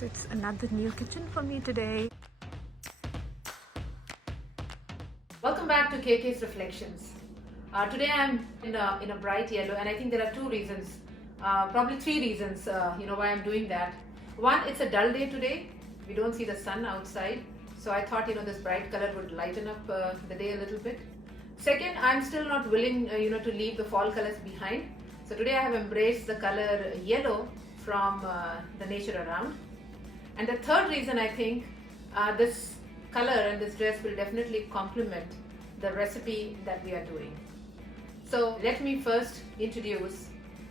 It's another new kitchen for me today. Welcome back to KK's Reflections. Today I'm in a bright yellow, and I think there are two reasons, probably three reasons, why I'm doing that. One, it's a dull day today. We don't see the sun outside, so I thought this bright color would lighten up the day a little bit. Second, I'm still not willing, to leave the fall colors behind. So today I have embraced the color yellow from the nature around. And the third reason, I think this color and this dress will definitely complement the recipe that we are doing. So let me first introduce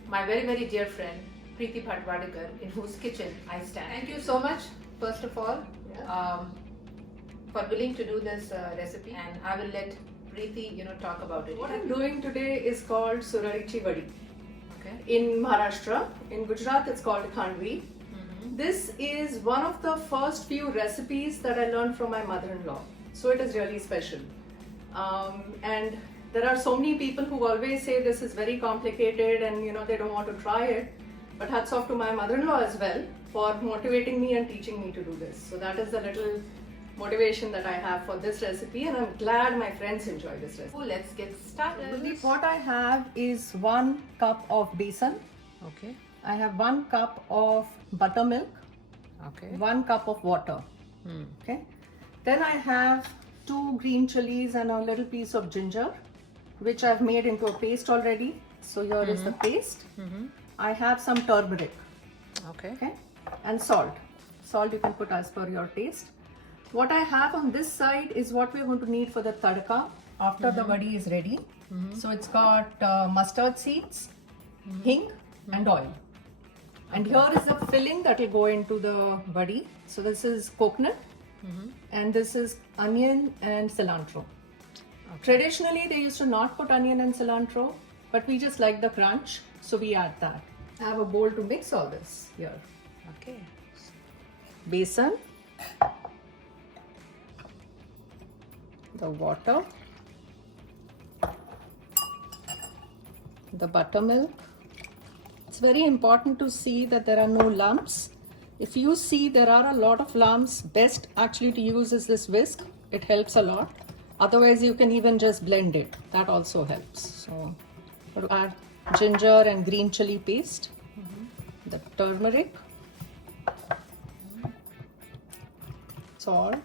my very, very dear friend Preeti Bhatwadekar, in whose kitchen I stand. Thank you so much, first of all, for willing to do this recipe, and I will let Preeti, talk about it. What I'm doing today is called Surarichi Vadi. Okay. In Maharashtra, in Gujarat it's called Khandvi. This is one of the first few recipes that I learned from my mother-in-law. So it is really special. And there are so many people who always say this is very complicated and they don't want to try it. But hats off to my mother-in-law as well for motivating me and teaching me to do this. So that is the little motivation that I have for this recipe, and I'm glad my friends enjoy this recipe. So let's get started. What I have is 1 cup of besan. Okay. I have 1 cup of buttermilk, Okay. 1 cup of water. Okay. Then I have 2 green chilies and a little piece of ginger, which I've made into a paste already. So here is the paste. I have some turmeric. Okay. Okay. And salt. Salt you can put as per your taste. What I have on this side is what we're going to need for the tadka after the vadi is ready. So it's got mustard seeds, hing, and oil. And here is the filling that will go into the vadi. So this is coconut, and this is onion and cilantro. Traditionally, they used to not put onion and cilantro, but we just like the crunch, so we add that. I have a bowl to mix all this here. Okay. Besan, the water, the buttermilk. It's very important to see that there are no lumps. If you see there are a lot of lumps, best actually to use is this whisk. It helps a lot. Otherwise you can even just blend it. That also helps. So we'll add ginger and green chili paste, the turmeric, salt,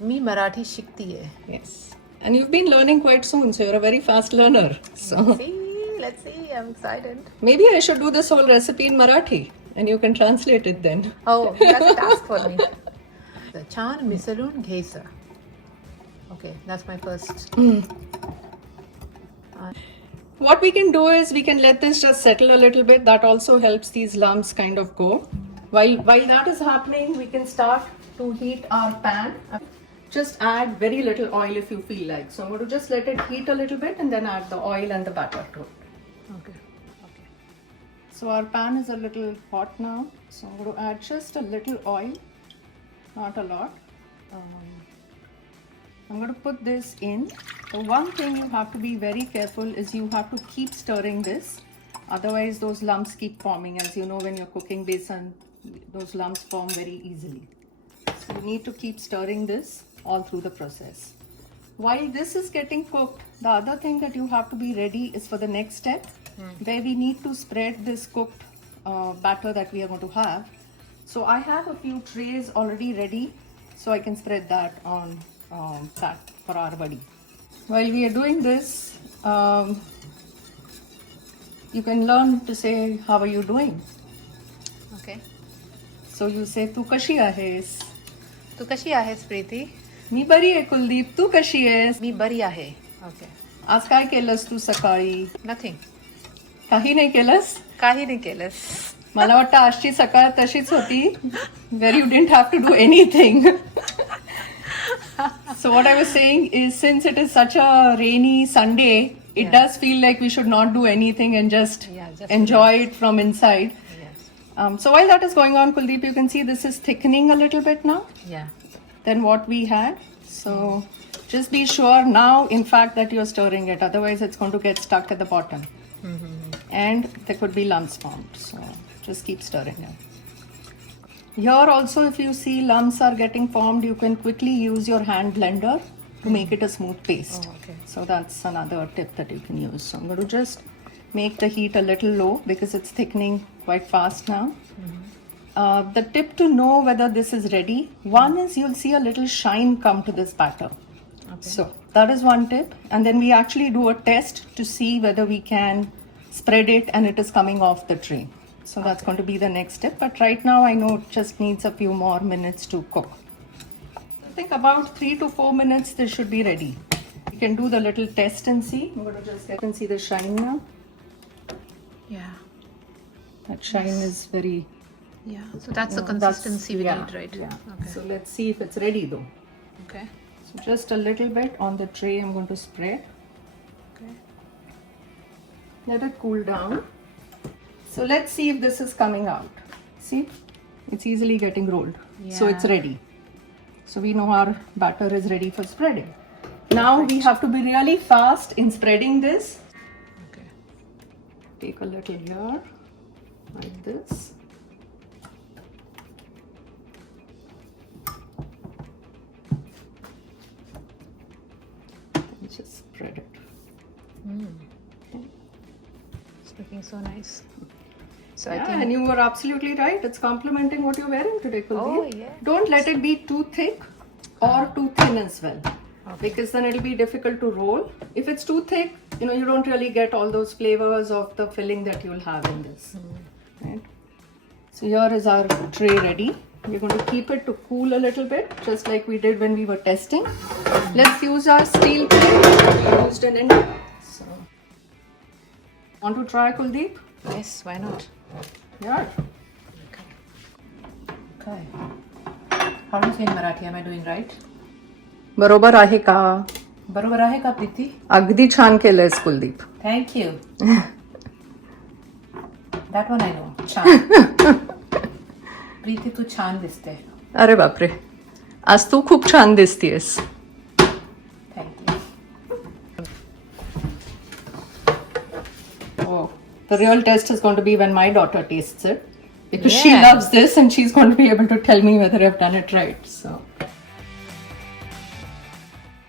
Me Marathi shikti hai. yes. And you've been learning quite soon, so you're a very fast learner. So Let's see. I'm excited. maybe I should do this whole recipe in Marathi and you can translate it then. Oh, that's a task for me. The Chan Misalun Gheisa. Okay, that's my first. What we can do is we can let this just settle a little bit. That also helps these lumps kind of go. While that is happening, we can start to heat our pan. Just add very little oil if you feel like. So I'm going to just let it heat a little bit and then add the oil and the batter to it. Okay. So our pan is a little hot now. So I'm going to add just a little oil, not a lot. I'm going to put this in. The one thing you have to be very careful is you have to keep stirring this. Otherwise those lumps keep forming. As you know, when you're cooking besan, those lumps form very easily. So you need to keep stirring this all through the process. While this is getting cooked, the other thing that you have to be ready is for the next step, where we need to spread this cooked batter that we are going to have. So I have a few trays already ready, so I can spread that on that for our vadi. While we are doing this, you can learn to say, how are you doing? Okay. So you say, tu kashi ahes? तू कशी आहेस प्रीती? मी बरी आहे कुलदीप, तू कशी आहेस? मी बरी आहे. Okay. आज काय केलंस तू सकाळी? Nothing. काही नाही केलंस? काही नाही केलंस. मला वाटतं आजची सकाळ तशीच होती, where you didn't have to do anything. So what I was saying is, since it is such a rainy Sunday, it does feel like we should not do anything and just enjoy it from inside. Yes. So while that is going on, Kuldeep, you can see this is thickening a little bit now Yeah. than what we had. So Just be sure now, in fact, that you're stirring it. Otherwise, it's going to get stuck at the bottom. And there could be lumps formed. So just keep stirring it. Here also, if you see lumps are getting formed, you can quickly use your hand blender to make it a smooth paste. So that's another tip that you can use. So I'm going to just make the heat a little low because it's thickening quite fast now. The tip to know whether this is ready, one is you'll see a little shine come to this batter. So that is one tip. And then we actually do a test to see whether we can spread it and it is coming off the tray. So that's going to be the next step. But right now I know it just needs a few more minutes to cook. I think about 3 to 4 minutes this should be ready. You can do the little test and see. I'm going to just get and see the shine now. Yeah. That shine is very... Yeah. So that's the consistency we need, right? Yeah. Okay. So let's see if it's ready though. Okay. So just a little bit on the tray I'm going to spread. Okay. Let it cool down. So let's see if this is coming out. See, it's easily getting rolled. So it's ready. So we know our batter is ready for spreading. Now we have to be really fast in spreading this. Okay. Take a little here, like this. And just spread it. It's looking so nice. So Yeah, I think and you were absolutely right. It's complementing what you're wearing today, Kuldeep. Oh, yeah. Don't let it be too thick or too thin as well. Because then it'll be difficult to roll. If it's too thick, you know, you don't really get all those flavors of the filling that you'll have in this. Right? So here is our tray ready. We're going to keep it to cool a little bit, just like we did when we were testing. Let's use our steel plate we used in India. So, want to try, Kuldeep? yes, why not? Yeah. Okay. How do you say in Marathi? Am I doing right? बरोबर आहे का? बरोबर आहे का प्रीती? अगदी छान केलंयस Kuldeep. Thank you. That one I know. छान. प्रीती तू छान दिसते. अरे बापरे, आज तू खूप छान दिसतीयस. Thank you. Oh, the real test is going to be when my daughter tastes it, because she Yeah. loves this and she's going to be able to tell me whether I've done it right.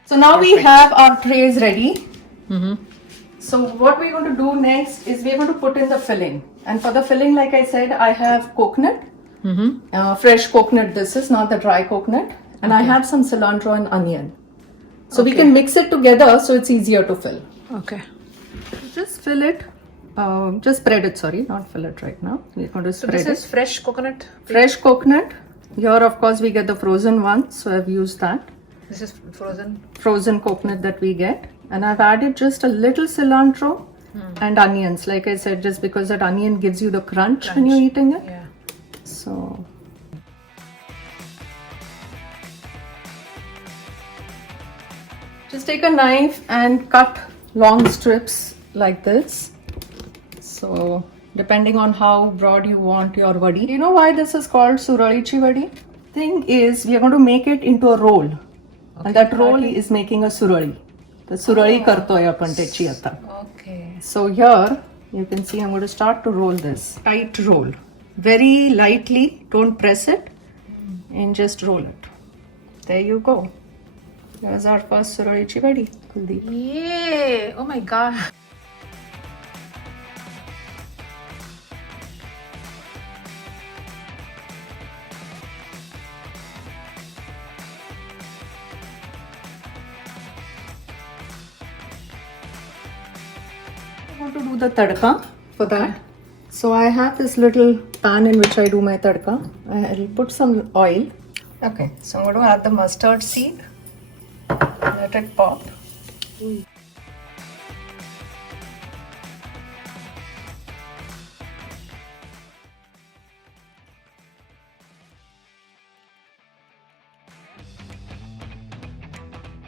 So now we have our trays ready. So what we're going to do next is we're going to put in the filling. And for the filling, like I said, I have coconut, fresh coconut. This is not the dry coconut. And I have some cilantro and onion. So we can mix it together so it's easier to fill. Okay. Just fill it. Just spread it, sorry, not fill it right now. We're going to So spread this it. is fresh coconut. Fresh coconut. Here, of course, we get the frozen one. So I've used that. This is frozen. Frozen coconut that we get. And I've added just a little cilantro and onions. Like I said, just because that onion gives you the crunch when you're eating it. Yeah. So... just take a knife and cut long strips like this. So depending on how broad you want your vadi. You know why this is called suralichi vadi? Thing is, we are going to make it into a roll. And that roll is making a surali. The surali kartoy apan techi atta. Okay. So here you can see I'm going to start to roll this. Tight roll. Very lightly, don't press it and just roll it. There you go. There's our first suralichi vadi, Kuldeep. Yay! Oh my god. I want to do the tadka for that. So I have this little pan in which I do my tadka. I'll put some oil. Okay, so I'm going to add the mustard seed. Let it pop.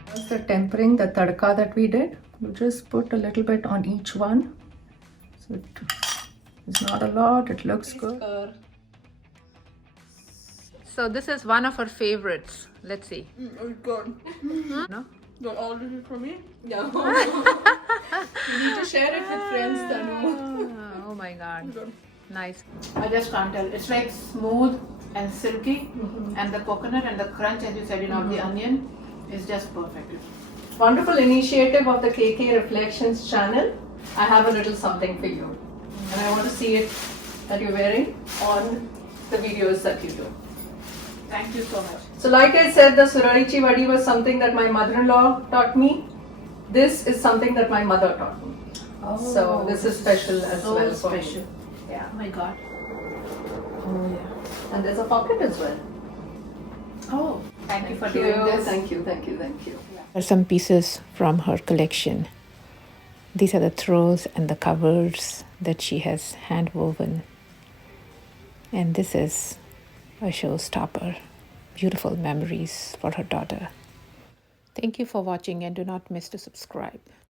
Once the tempering, the tadka that we did, you just put a little bit on each one. So it's not a lot, it looks good. So this is one of our favorites. Let's see. Oh God. No? All this is for me? No. You need to share it with friends, Tanu. Oh my god. Nice. I just can't tell. It's like smooth and silky, and the coconut and the crunch, as you said, of the onion is just perfect. Wonderful initiative of the KK Reflections channel. I have a little something for you. And I want to see it that you're wearing on the videos that you do. Thank you so much. So like I said, the Surarichi Vadi was something that my mother-in-law taught me. This is something that my mother taught me. So this is special as So well for special. me. Yeah. Oh my god. Oh yeah. And there's a pocket as well. Oh, thank you for doing this. Thank you, thank you, thank you. Are some pieces from her collection. These are the throws and the covers that she has hand woven. And this is a showstopper. Beautiful memories for her daughter. Thank you for watching and do not miss to subscribe.